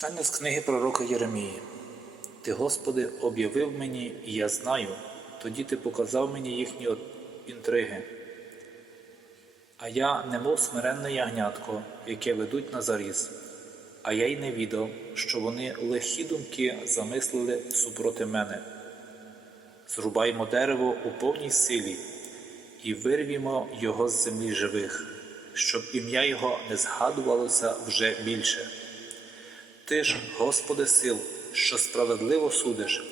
Читання з книги пророка Єремії. Ти, Господи, об'явив мені, і я знаю, тоді Ти показав мені їхні інтриги. А я, немов смиренне ягнятко, яке ведуть на заріз, а я й не відав, що вони лихі думки замислили супроти мене. Зрубаймо дерево у повній силі і вирвімо його з землі живих, щоб ім'я його не згадувалося вже більше. Ти ж, Господи сил, що справедливо судиш,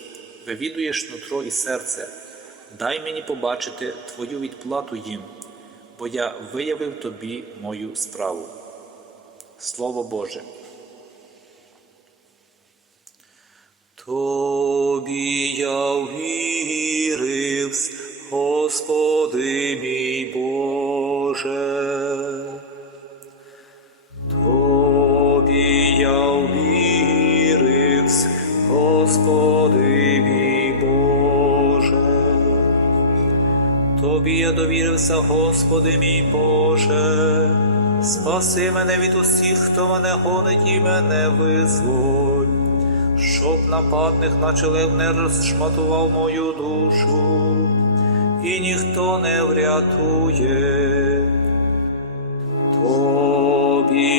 вивідуєш нутро і серце, дай мені побачити Твою відплату їм, бо я виявив Тобі мою справу. Слово Боже. Тобі я вірив, Господи мій Боже. Тобі я довірився, Господи мій Боже. Спаси мене від усіх, хто мене гонить і мене визволь, щоб нападник наче лев не розшматував мою душу, і ніхто не врятує. Тобі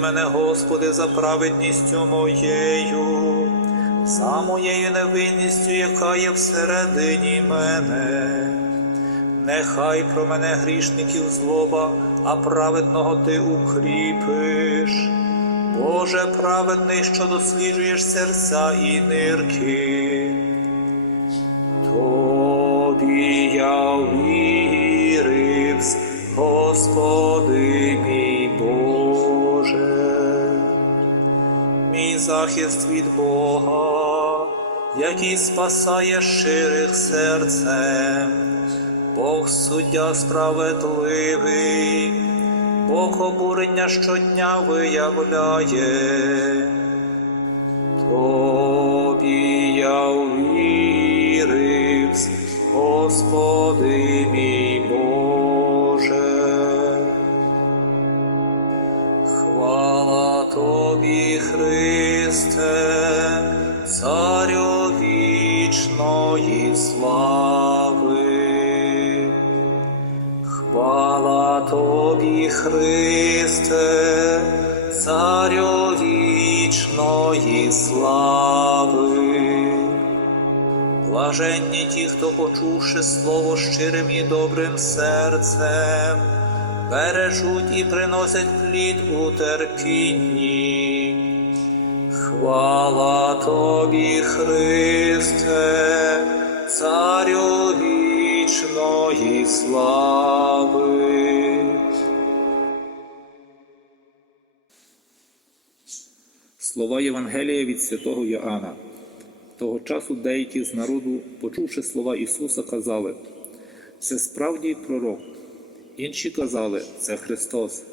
Мене, Господи, за праведністю моєю, за моєю невинністю, яка є всередині мене. Нехай про мене грішників злоба, а праведного ти укріпиш. Боже праведний, що досліджуєш серця і нирки. Захист від Бога, який спасає щирих серцем, Бог суддя справедливий, Бог обурення щодня виявляє. Тобі я вірив, Господи мій Боже. Хвала Тобі, Христе, Царю вічної слави. Хвала Тобі, Христе, Царю вічної слави. Блаженні ті, хто, почувши слово щирим і добрим серцем, бережуть і приносять плід у терпінні. Хвала Тобі, Христе, Царю вічної слави. Слова Євангелія від святого Йоанна. Того часу деякі з народу, почувши слова Ісуса, казали: це справді пророк. Інші казали, це Христос.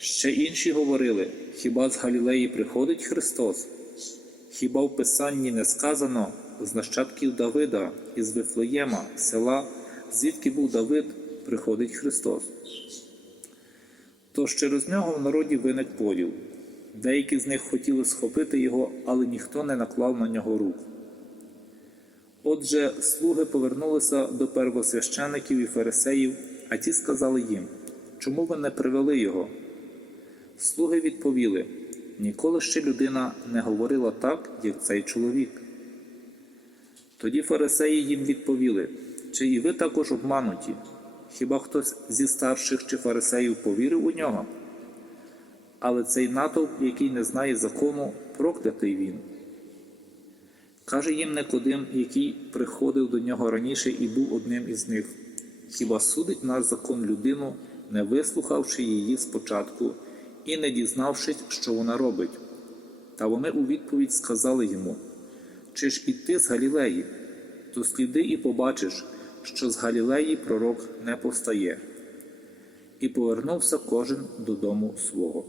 Ще інші говорили, хіба з Галілеї приходить Христос? Хіба в Писанні не сказано з нащадків Давида із Вифлеєма, села, звідки був Давид, приходить Христос? Тож через нього в народі виник поділ. Деякі з них хотіли схопити його, але ніхто не наклав на нього рук. Отже, слуги повернулися до первосвящеників і фарисеїв, а ті сказали їм, чому ви не привели його? Слуги відповіли: ніколи ще людина не говорила так, як цей чоловік. Тоді фарисеї їм відповіли, чи і ви також обмануті? Хіба хтось зі старших чи фарисеїв повірив у нього? Але цей натовп, який не знає закону, проклятий він. Каже їм Никодим, який приходив до нього раніше і був одним із них. Хіба судить наш закон людину, не вислухавши її спочатку і не дізнавшись, що вона робить? Та вони у відповідь сказали йому: Чи ж і ти з Галілеї? То сліди і побачиш, що з Галілеї пророк не повстає. І повернувся кожен додому свого.